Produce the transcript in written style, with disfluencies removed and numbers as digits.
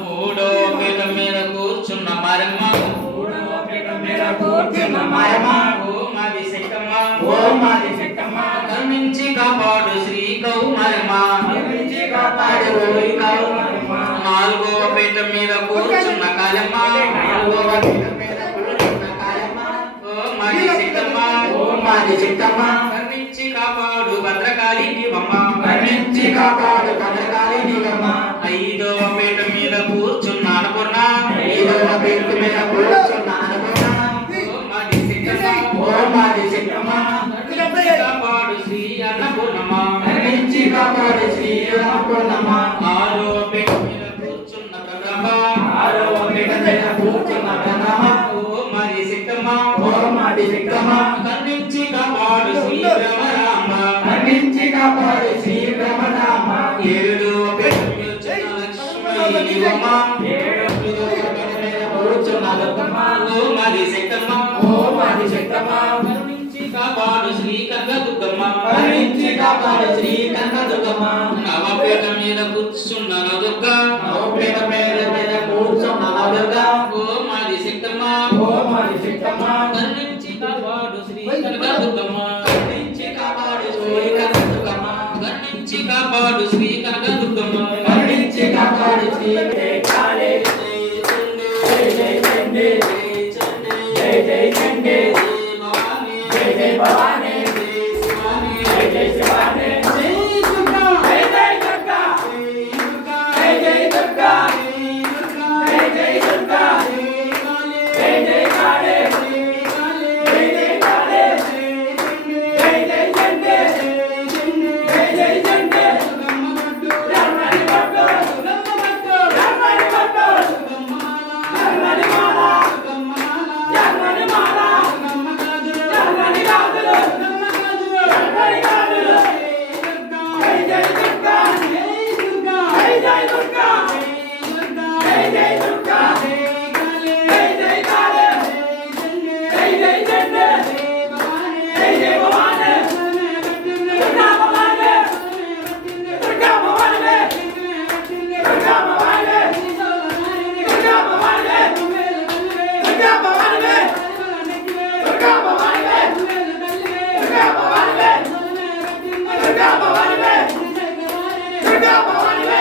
మూడో పీఠ మీద కూర్చున్న మారమ్మ ఓ మాది శక్తమ్మ కరుణించి కాపాడు శ్రీ కౌమారమ్మ నాలుగో పీఠ మీద కూర్చున్న కాళమ్మ ఓ మాది శక్తమ్మ కరుణించి కాపాడు భద్రకాళి నీవమ్మ ఐదో పీఠ మీద కూర్చున్న అన్నపూర్ణ కాపాడు శ్రీ అన్నపూర్ణమ్మ ఆరో పీఠ మీద కూర్చున్న బ్రహ్మ ఓ మాది శక్తమ్మ కరుణించి కాపాడు శ్రీ బ్రహ్మరామ ఏడో పీఠ మీద లక్ష్మీ ఓ మాది శక్తమ్మ కరుణించి కాపాడు శ్రీ కనకదుర్గమ్మ నవపీఠ మీద కూర్చున్న దుర్గా ఓ మాది శక్తమ్మ కరుణించి కాపాడు శ్రీ కనకదుర్గమ్మ కరుణించి కాపాడు శ్రీ కనకదుర్గమ్మ జై చండే జై భవానీ జై శివాని జై దుర్గా జై దుర్గా జై దుర్గా జై కాళీ జై కాళీ జై చండే జై చండే రామని పట్టు రామని పట్టు రామని మాల రామని మాల రామని గాజులు రామని గాజులు జై దుర్గా జై దుర్గా జై దుర్గా జై కాళీ జై చండే జై భవానీ దుర్గా భవానీ దుర్గా భవానీ దుర్గా భవానీ దుర్గా భవానీ దుర్గా భవానీ దుర్గా భవానీ దుర్గా భవానీ దుర్గా భవానీ దుర్గా భవానీ